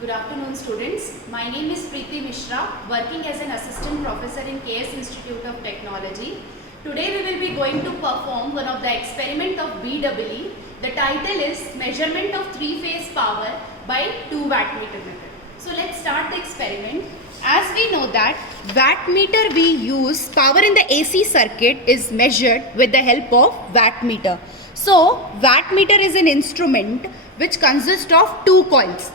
Good afternoon, students. My name is Preeti Mishra, working as an assistant professor in KS Institute of Technology. Today we will be going to perform one of the experiment of BEE. The title is Measurement of Three-Phase Power by 2 wattmeter method. So let's start the experiment. As we know that wattmeter we use, power in the AC circuit is measured with the help of wattmeter. So wattmeter is an instrument which consists of two coils.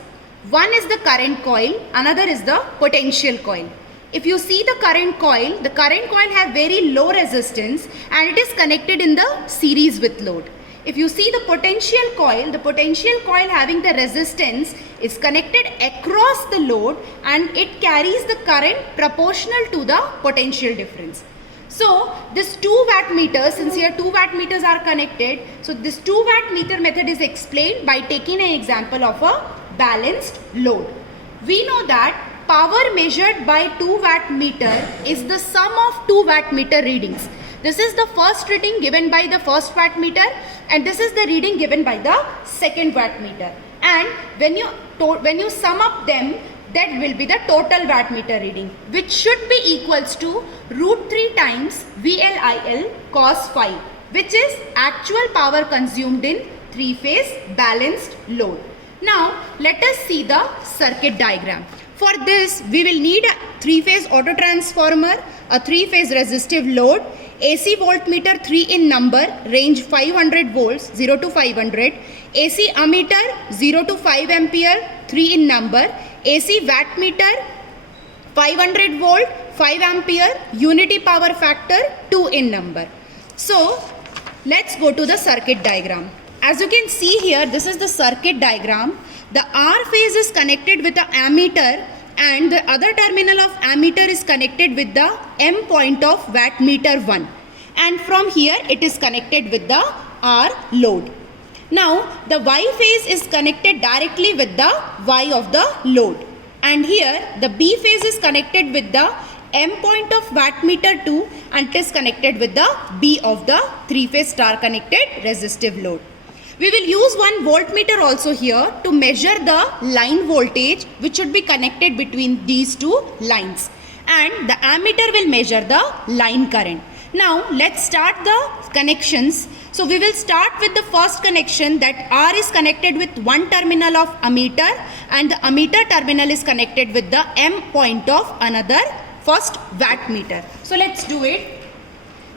One is the current coil, another is the potential coil. If you see the current coil has very low resistance and it is connected in the series with load. If you see the potential coil having the resistance is connected across the load and it carries the current proportional to the potential difference. So this 2 wattmeters, since here 2 wattmeters are connected, so this 2 wattmeter method is explained by taking an example of a balanced load. We know that power measured by 2 wattmeter is the sum of 2 wattmeter readings. This is the first reading given by the first wattmeter and this is the reading given by the second wattmeter. And when you sum up them, that will be the total wattmeter reading, which should be equals to √3 times VLIL cos phi, which is actual power consumed in 3-phase balanced load. Now let us see the circuit diagram. For this we will need a 3-phase auto transformer, a 3-phase resistive load, AC voltmeter 3 in number, range 500 volts 0 to 500, AC ammeter 0 to 5 ampere 3 in number, AC wattmeter 500 volt 5 ampere, unity power factor 2 in number. So let's go to the circuit diagram. As you can see here, this is the circuit diagram. The R phase is connected with the ammeter and the other terminal of ammeter is connected with the M point of wattmeter 1, and from here it is connected with the R load. Now the Y phase is connected directly with the Y of the load, and here the B phase is connected with the M point of wattmeter 2 and it is connected with the B of the 3-phase star connected resistive load. We will use one voltmeter also here to measure the line voltage which should be connected between these two lines, and the ammeter will measure the line current. Now let's start the connections. So we will start with the first connection, that R is connected with one terminal of ammeter and the ammeter terminal is connected with the M point of another first wattmeter. So let's do it.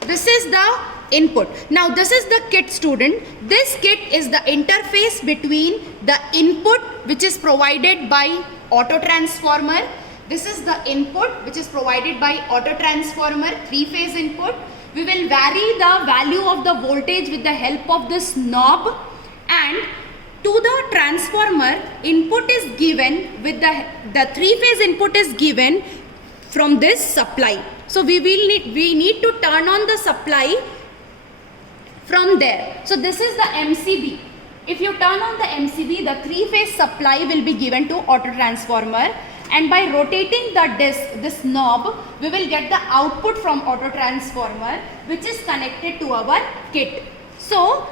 This is the input. Now this is the kit, student. This kit is the interface between the input which is provided by auto transformer. This is the input which is provided by auto transformer, 3-phase input. We will vary the value of the voltage with the help of this knob, and to the transformer input is given with the 3-phase input is given from this supply. So we need to turn on the supply from there. So this is the MCB. If you turn on the MCB, the 3-phase supply will be given to auto transformer, and by rotating the disc, this knob, we will get the output from auto transformer which is connected to our kit. So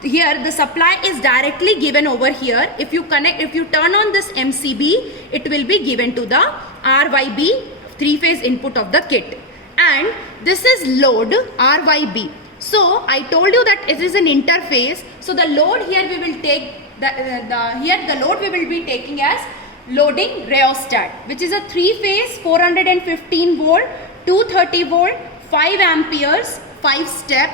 here the supply is directly given over here. If you turn on this MCB, it will be given to the RYB 3-phase input of the kit, and this is load RYB. So I told you that it is an interface. So the load here we will take the load we will be taking as loading rheostat, which is a 3-phase 415 volt 230 volt 5 amperes 5-step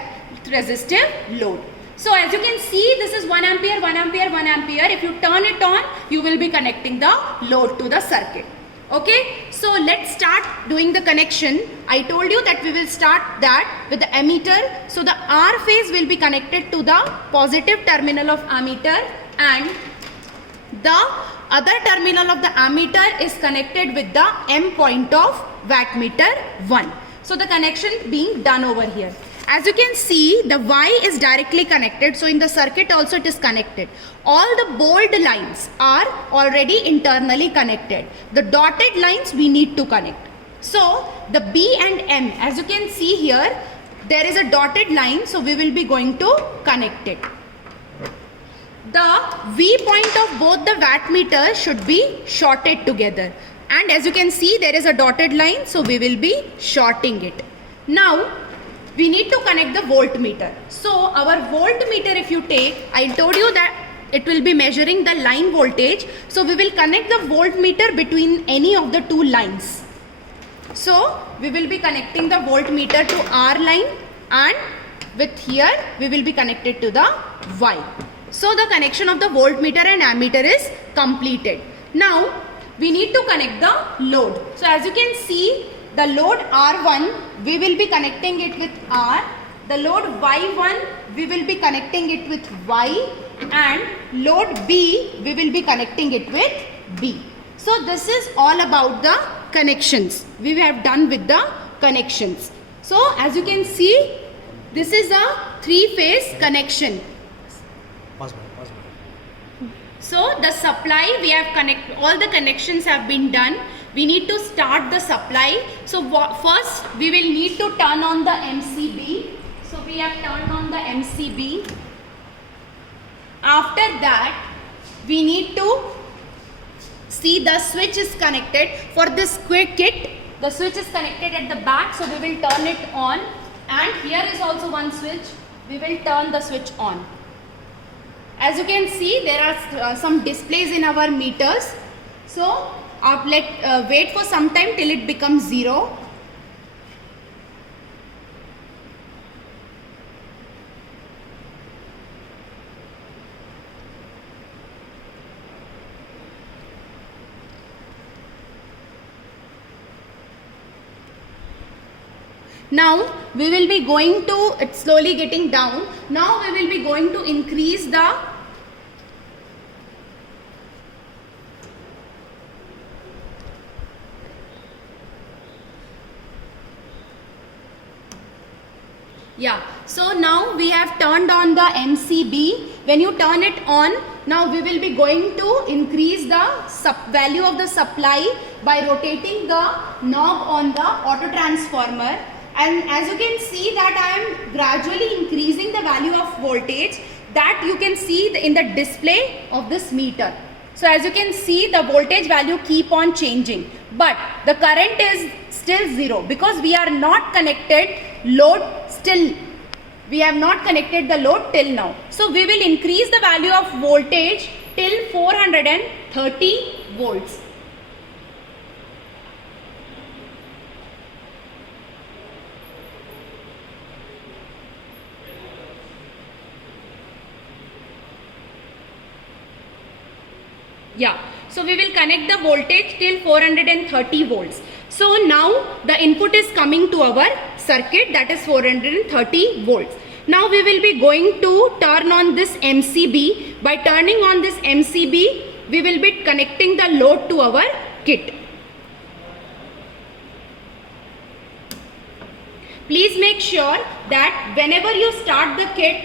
resistive load. So as you can see, this is 1 ampere 1 ampere 1 ampere. If you turn it on, you will be connecting the load to the circuit. Okay, so let's start doing the connection. I told you that we will start that with the ammeter. So the R phase will be connected to the positive terminal of ammeter and the other terminal of the ammeter is connected with the M point of wattmeter 1. So the connection being done over here. As you can see, the Y is directly connected. So in the circuit also it is connected. All the bold lines are already internally connected. The dotted lines we need to connect. So the B and M, as you can see here, there is a dotted line. So we will be going to connect it. the V point of both the wattmeter should be shorted together. And as you can see, there is a dotted line, so we will be shorting it. Now, we need to connect the voltmeter. So, our voltmeter, if you take, I told you that it will be measuring the line voltage. So, we will connect the voltmeter between any of the two lines. So, we will be connecting the voltmeter to R line, and with here, we will be connected to the Y. So, the connection of the voltmeter and ammeter is completed. Now, we need to connect the load. So, as you can see, the load R1, we will be connecting it with R. The load Y1, we will be connecting it with Y. And load B, we will be connecting it with B. So, this is all about the connections. We have done with the connections. So, as you can see, this is a three-phase connection. So, the supply, we have all the connections have been done. We need to start the supply. So, first we will need to turn on the MCB. So, we have turned on the MCB. After that, we need to see the switch is connected. For this quick kit, the switch is connected at the back. So, we will turn it on. And here is also one switch. We will turn the switch on. As you can see, there are some displays in our meters. So, wait for some time till it becomes 0. Now, we will be going to, it's slowly getting down. Now, we will be going to increase the so now we have turned on the MCB. When you turn it on, now we will be going to increase the value of the supply by rotating the knob on the auto transformer. And as you can see that I am gradually increasing the value of voltage that you can see in the display of this meter. So as you can see, the voltage value keep on changing, but the current is still 0 because we are not connected load still. We have not connected the load till now. So we will increase the value of voltage till 430 volts. So we will connect the voltage till 430 volts. So now the input is coming to our circuit, that is 430 volts. Now we will be going to turn on this MCB. By turning on this MCB, we will be connecting the load to our kit. Please make sure that whenever you start the kit,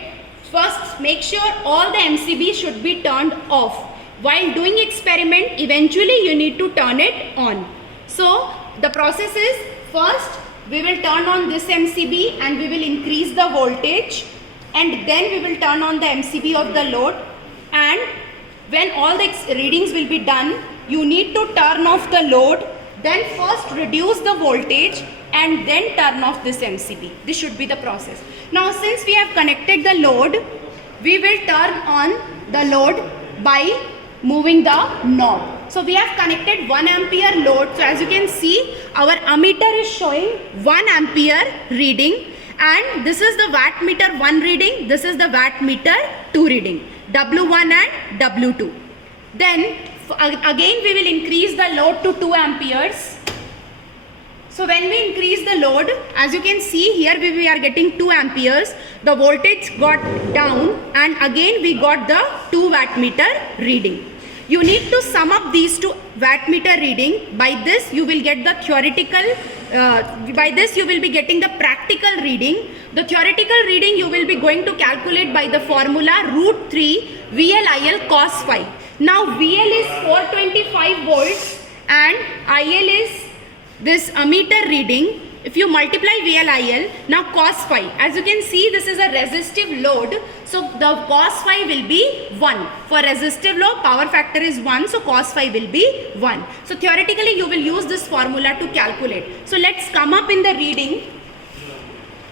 first make sure all the MCB should be turned off. While doing experiment, eventually you need to turn it on. So the process is, first we will turn on this MCB and we will increase the voltage, and then we will turn on the MCB of the load, and when all the readings will be done, you need to turn off the load, then first reduce the voltage and then turn off this MCB. This should be the process. Now since we have connected the load, we will turn on the load by moving the knob. So we have connected 1 ampere load. So as you can see, our ammeter is showing 1 ampere reading, and this is the wattmeter 1 reading, this is the wattmeter 2 reading, W1 and W2. Then again we will increase the load to 2 amperes. So when we increase the load, as you can see here, we are getting 2 amperes. The voltage got down, and again we got the 2 wattmeter reading. You need to sum up these 2 wattmeter reading. By this you will get the theoretical, by this you will be getting the practical reading. The theoretical reading you will be going to calculate by the formula √3 VLIL cos phi. Now VL is 425 volts and IL is this ammeter reading. If you multiply VLIL, now cos phi, as you can see, this is a resistive load. So the cos phi will be 1. For resistive load, power factor is 1, so cos phi will be 1. So theoretically you will use this formula to calculate. So let's come up in the reading.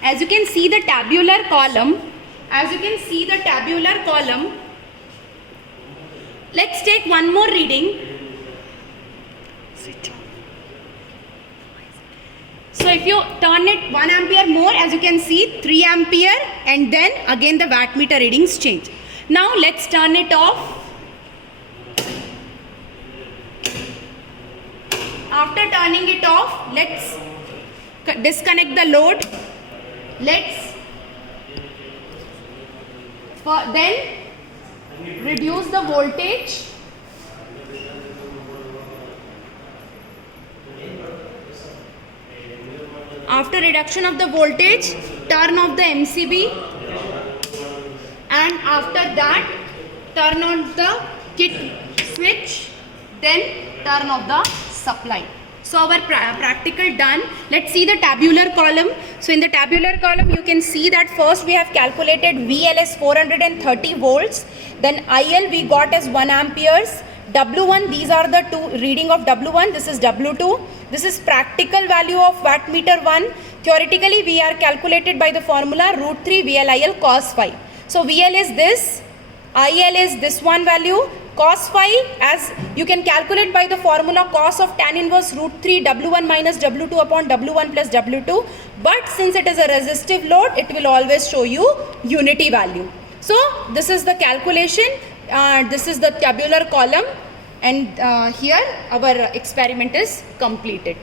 As you can see the tabular column, let's take one more reading. So if you turn it 1 ampere more, as you can see 3 ampere, and then again the wattmeter readings change. Now let's turn it off. After turning it off, let's disconnect the load. Then reduce the voltage. After reduction of the voltage, turn off the MCB, and after that turn on the kit switch, then turn off the supply. So our practical done. Let's see the tabular column. So in the tabular column you can see that first we have calculated VL as 430 volts, then IL we got as 1 amperes, W1, these are the two reading of W1, this is W2, this is practical value of wattmeter 1. Theoretically we are calculated by the formula root 3 VLIL cos phi. So VL is this, IL is this one value, cos phi as you can calculate by the formula cos of tan inverse root 3 W1 minus W2 upon W1 plus W2, but since it is a resistive load it will always show you unity value. So this is the calculation, this is the tabular column, and here our experiment is completed.